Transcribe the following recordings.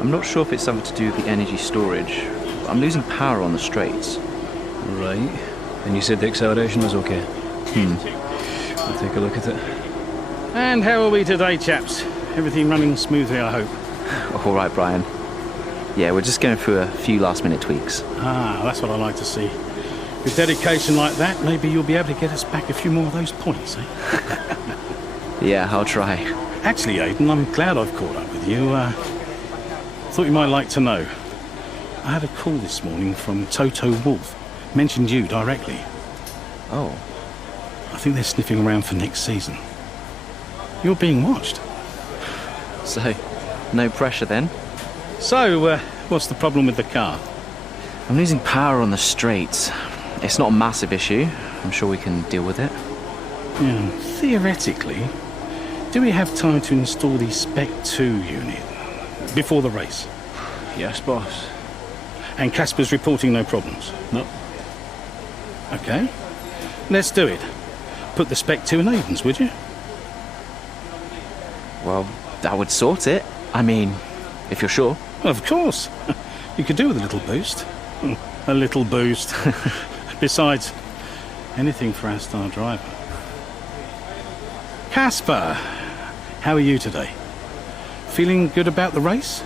I'm not sure if it's something to do with the energy storage. I'm losing power on the straights. Right. And you said the acceleration was okay? I'll take a look at it. And how are we today, chaps? Everything running smoothly, I hope. All right, Brian. Yeah, we're just going through a few last-minute tweaks. Ah, that's what I like to see. With dedication like that, maybe you'll be able to get us back a few more of those points, eh? Yeah, I'll try. Actually, Aiden, I'm glad I've caught up with you. Thought you might like to know. I had a call this morning from Toto Wolff. Mentioned you directly. Oh. I think they're sniffing around for next season. You're being watched. So, no pressure then? So, what's the problem with the car? I'm losing power on the straights. It's not a massive issue. I'm sure we can deal with it. Yeah, theoretically, do we have time to install the Spec 2 unit before the race? Yes, boss. And Casper's reporting no problems? No. Okay. Let's do it. Put the Spec 2 in Aiden's, would you? Well, that would sort it. I mean, if you're sure. Of course. You could do with a little boost. A little boost. Besides, anything for our star driver. Casper, how are you today? Feeling good about the race?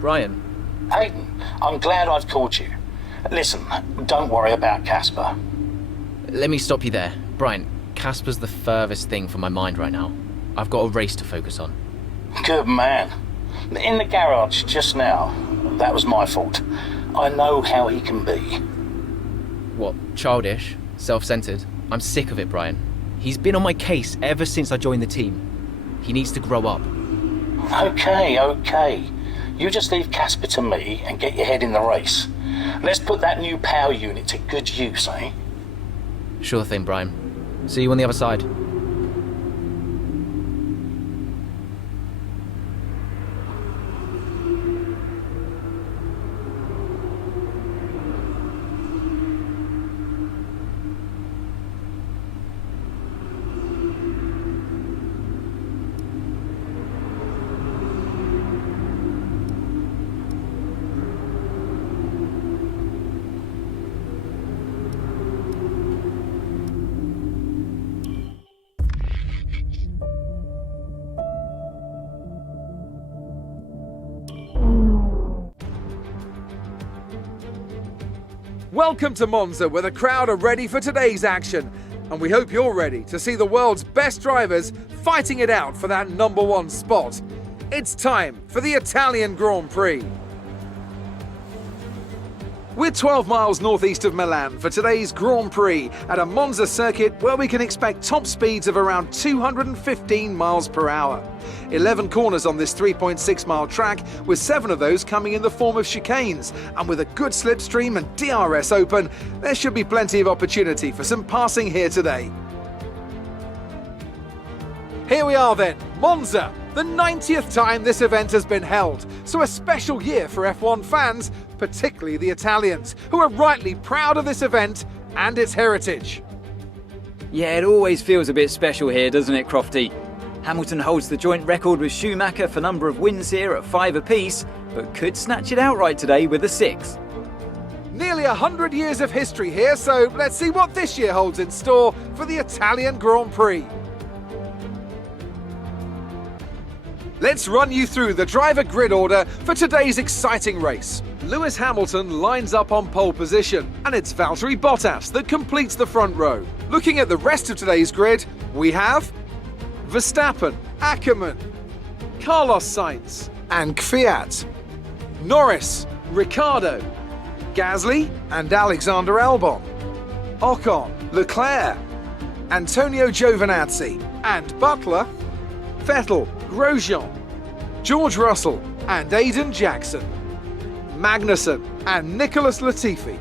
Brian. Aiden, I'm glad I've called you. Listen, don't worry about Casper. Let me stop you there. Brian, Casper's the furthest thing from my mind right now. I've got a race to focus on. Good man. In the garage just now, that was my fault. I know how he can be. What, childish? Self-centered? I'm sick of it, Brian. He's been on my case ever since I joined the team. He needs to grow up. Okay. You just leave Casper to me and get your head in the race. Let's put that new power unit to good use, eh? Sure thing, Brian. See you on the other side. Welcome to Monza, where the crowd are ready for today's action. And we hope you're ready to see the world's best drivers fighting it out for that #1 spot. It's time for the Italian Grand Prix. We're 12 miles northeast of Milan for today's Grand Prix at a Monza circuit where we can expect top speeds of around 215 miles per hour. 11 corners on this 3.6-mile track, with 7 of those coming in the form of chicanes. And with a good slipstream and DRS open, there should be plenty of opportunity for some passing here today. Here we are then, Monza, the 90th time this event has been held. So a special year for F1 fans, particularly the Italians, who are rightly proud of this event and its heritage. Yeah, it always feels a bit special here, doesn't it, Crofty? Hamilton holds the joint record with Schumacher for number of wins here at 5 apiece, but could snatch it outright today with a 6. Nearly 100 years of history here, so let's see what this year holds in store for the Italian Grand Prix. Let's run you through the driver grid order for today's exciting race. Lewis Hamilton lines up on pole position, and it's Valtteri Bottas that completes the front row. Looking at the rest of today's grid, we have Verstappen, Ackermann, Carlos Sainz, and Kvyat, Norris, Ricciardo, Gasly, and Alexander Albon, Ocon, Leclerc, Antonio Giovinazzi, and Butler, Vettel, Grosjean, George Russell, and Aiden Jackson, Magnussen, and Nicholas Latifi,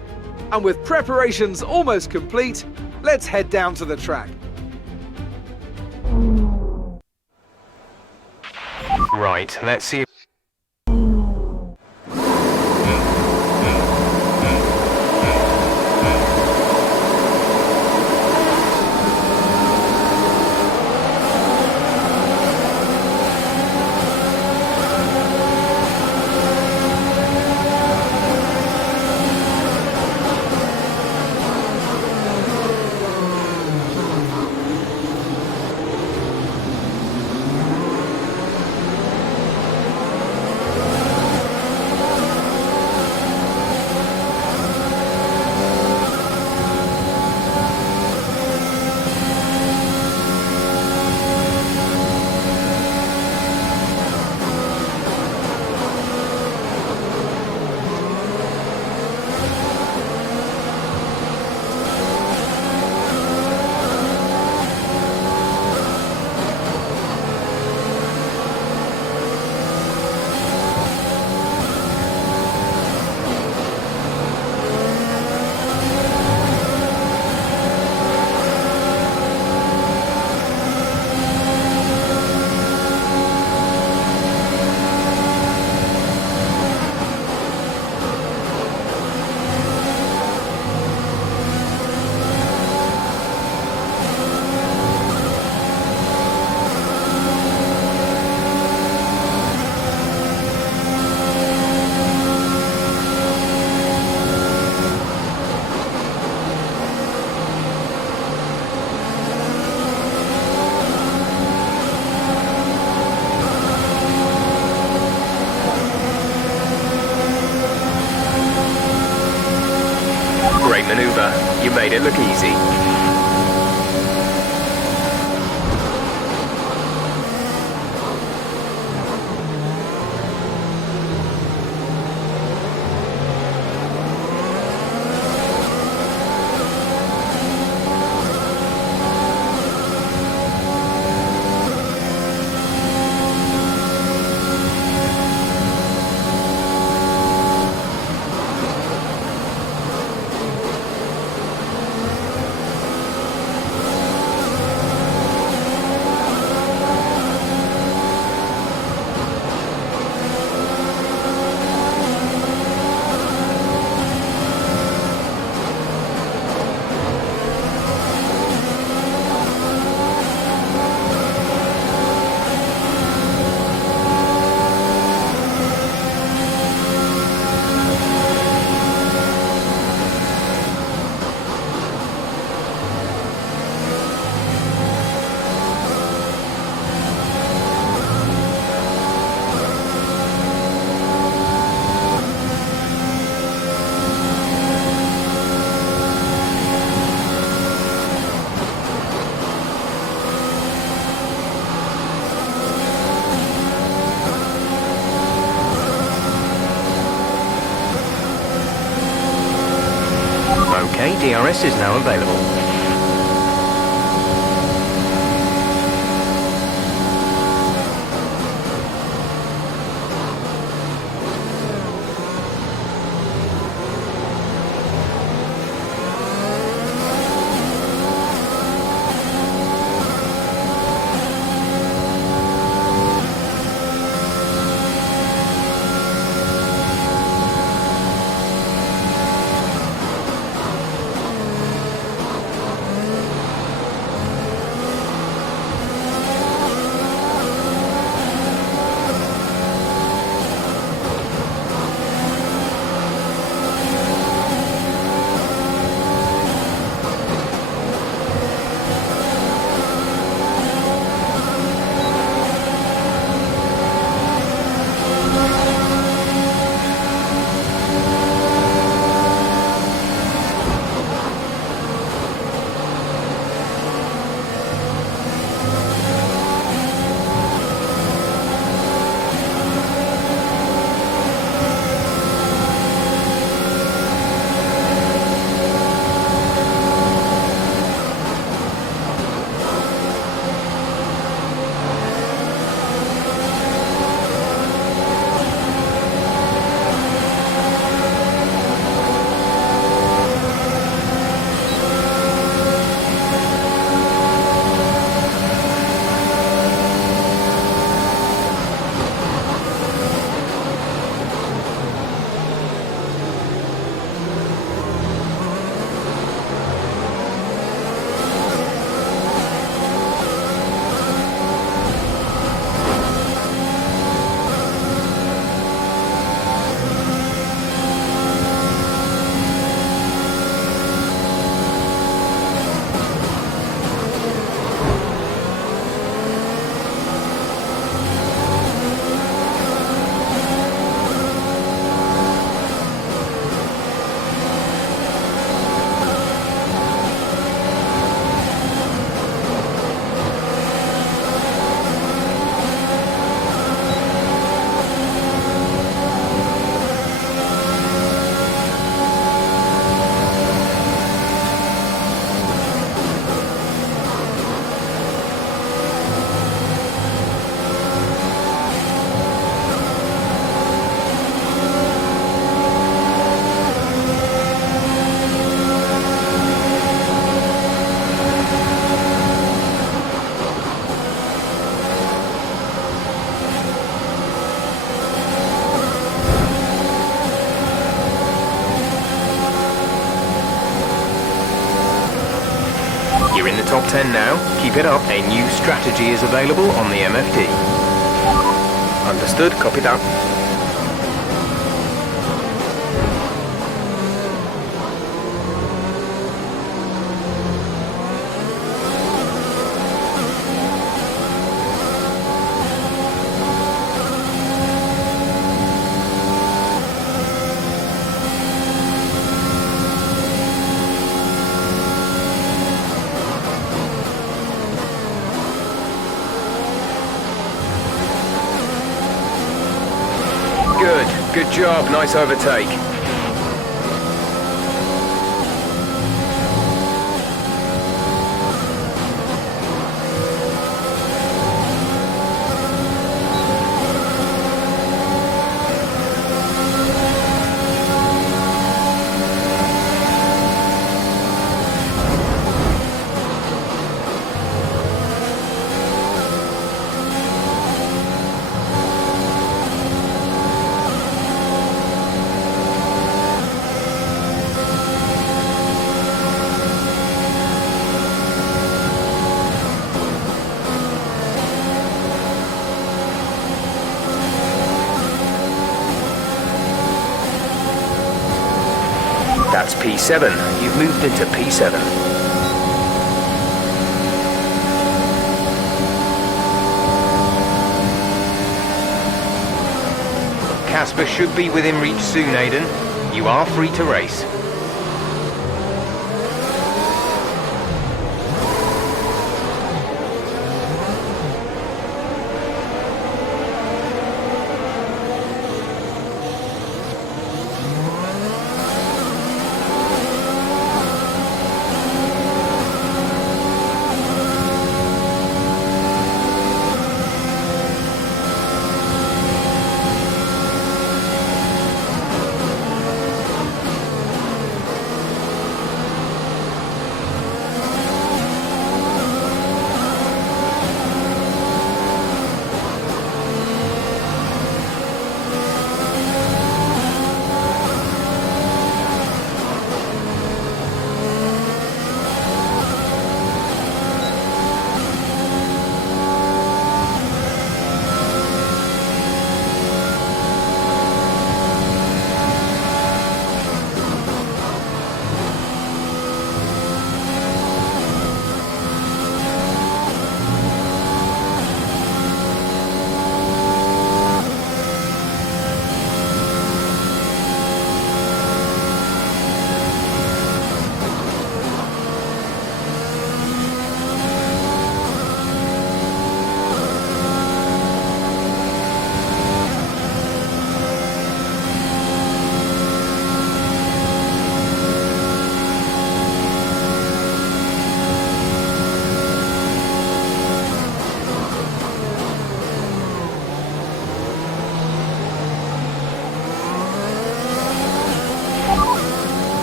And with preparations almost complete, let's head down to the track. Right, let's see. Great maneuver. You made it look easy. Okay, DRS is now available. top 10 now. Keep it up. A new strategy is available on the MFD. Understood. Copy that. Good job, nice overtake. That's P7. You've moved into P7. Casper should be within reach soon, Aiden. You are free to race.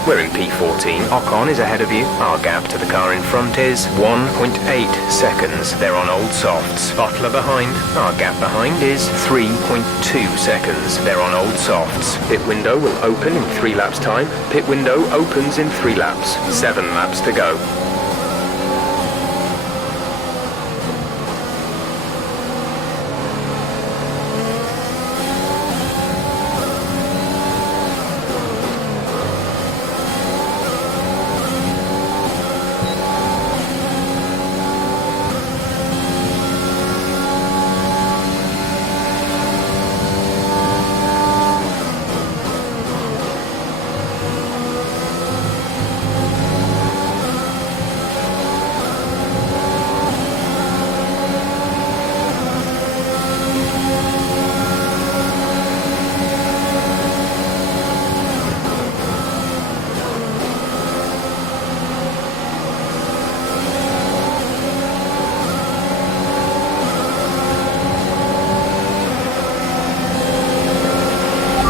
We're in P14. Ocon is ahead of you. Our gap to the car in front is 1.8 seconds. They're on old softs. Bottler behind. Our gap behind is 3.2 seconds. They're on old softs. Pit window will open in 3 laps time. Pit window opens in 3 laps. 7 laps to go.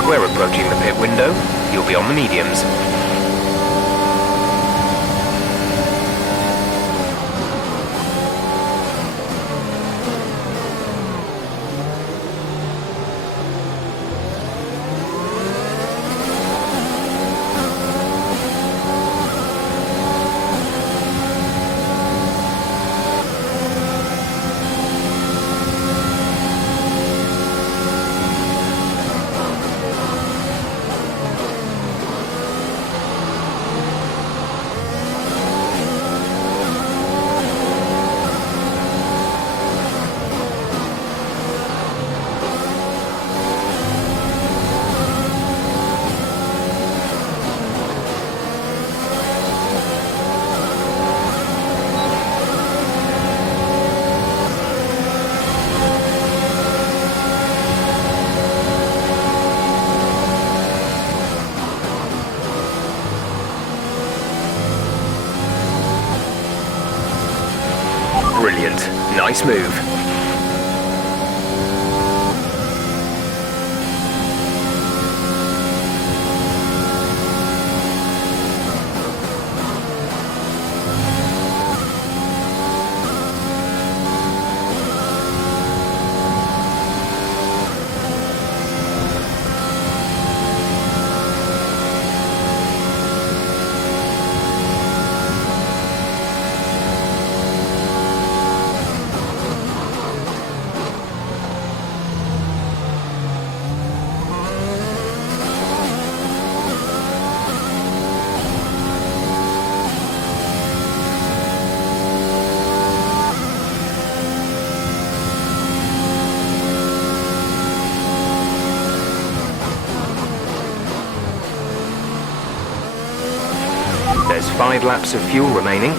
We're approaching the pit window. You'll be on the mediums. Nice move. There's 5 laps of fuel remaining.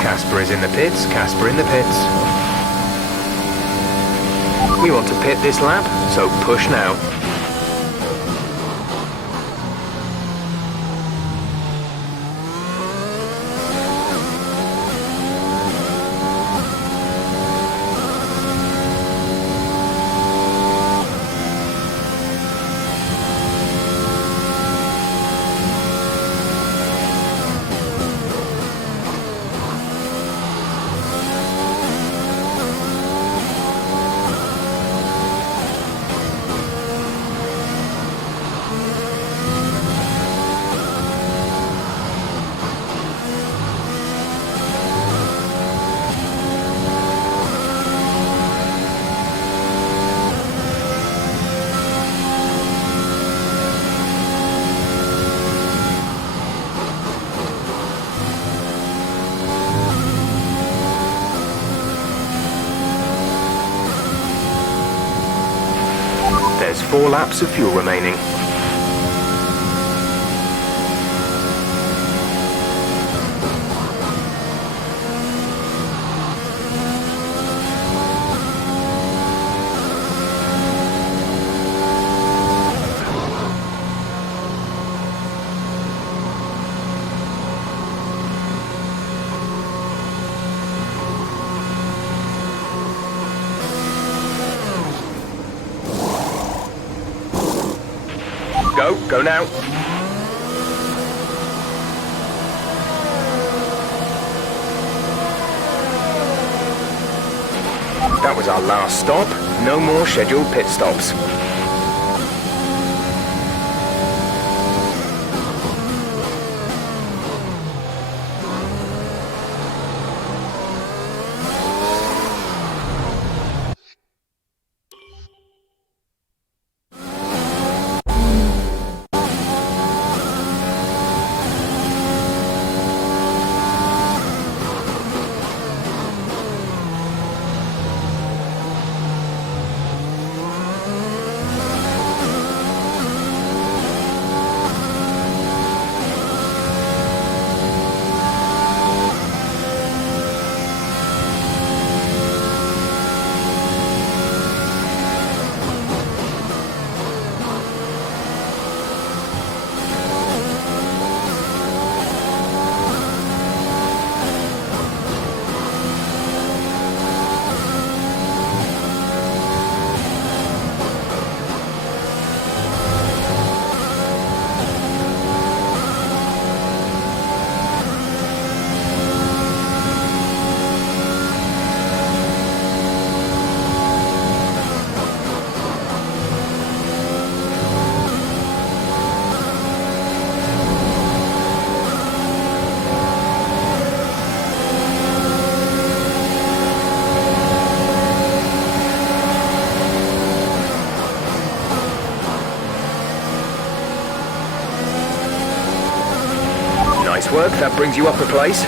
Casper is in the pits, Casper in the pits. We want to pit this lap, so push now. There's 4 laps of fuel remaining. Go now. That was our last stop. No more scheduled pit stops. work. That brings you up a place.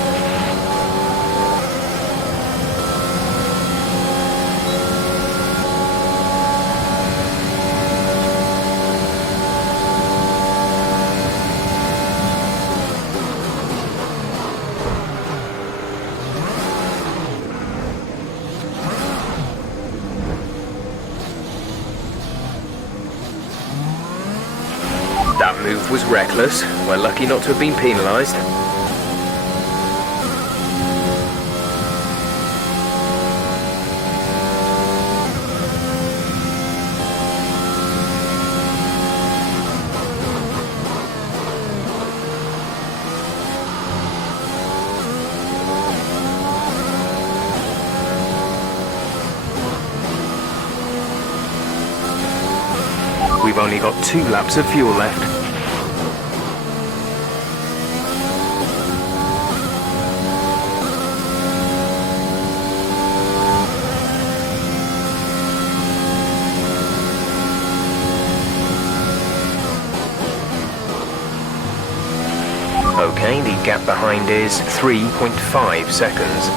That move was reckless. We're lucky not to have been penalised. We've only got 2 laps of fuel left. Okay, the gap behind is 3.5 seconds.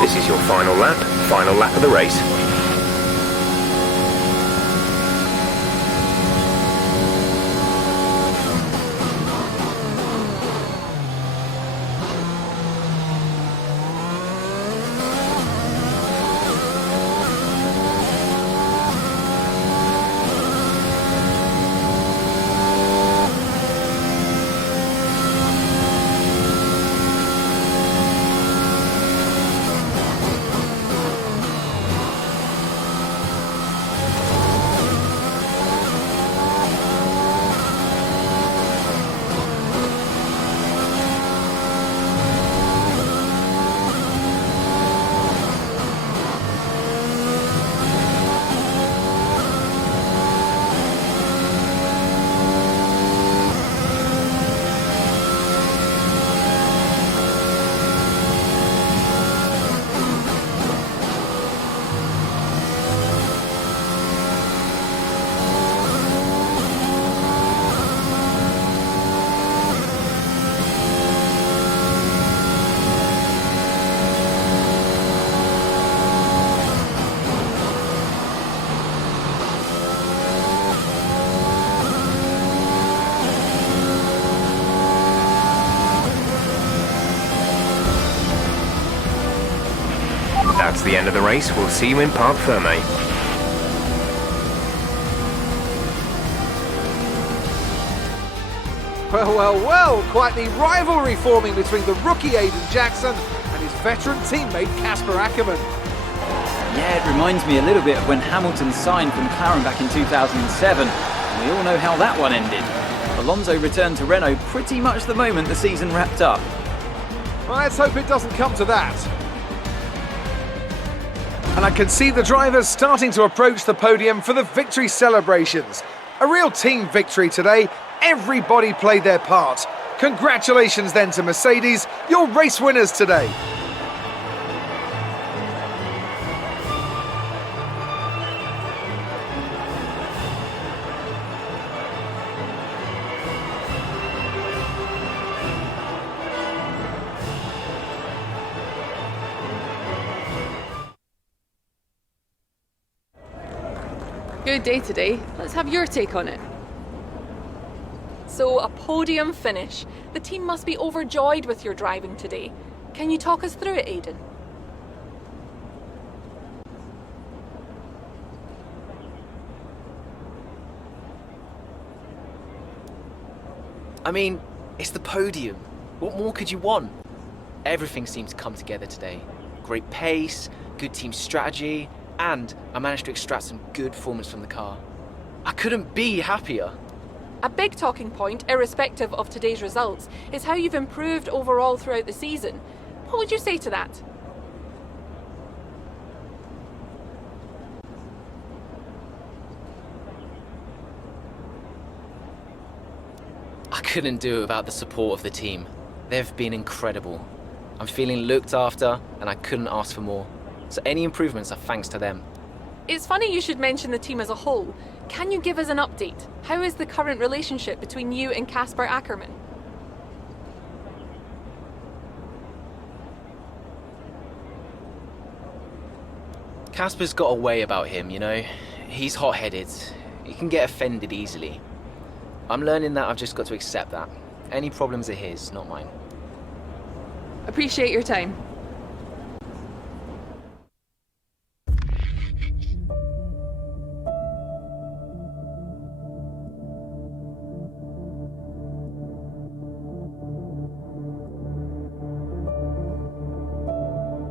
This is your final lap of the race. That's the end of the race. We'll see you in Parc Ferme. Well, quite the rivalry forming between the rookie Aiden Jackson and his veteran teammate Casper Ackermann. Yeah, it reminds me a little bit of when Hamilton signed for McLaren back in 2007. And we all know how that one ended. Alonso returned to Renault pretty much the moment the season wrapped up. Well, let's hope it doesn't come to that. And I can see the drivers starting to approach the podium for the victory celebrations. A real team victory today. Everybody played their part. Congratulations then to Mercedes, your race winners today. Good day today. Let's have your take on it. So, a podium finish. The team must be overjoyed with your driving today. Can you talk us through it, Aiden? I mean, it's the podium. What more could you want? Everything seemed to come together today. Great pace, good team strategy, and I managed to extract some good performance from the car. I couldn't be happier. A big talking point, irrespective of today's results, is how you've improved overall throughout the season. What would you say to that? couldn't do it without the support of the team. They've been incredible. I'm feeling looked after, and I couldn't ask for more. So any improvements are thanks to them. It's funny you should mention the team as a whole. Can you give us an update? How is the current relationship between you and Casper Ackerman? Casper's got a way about him, you know? He's hot-headed. He can get offended easily. I'm learning that I've just got to accept that. Any problems are his, not mine. Appreciate your time.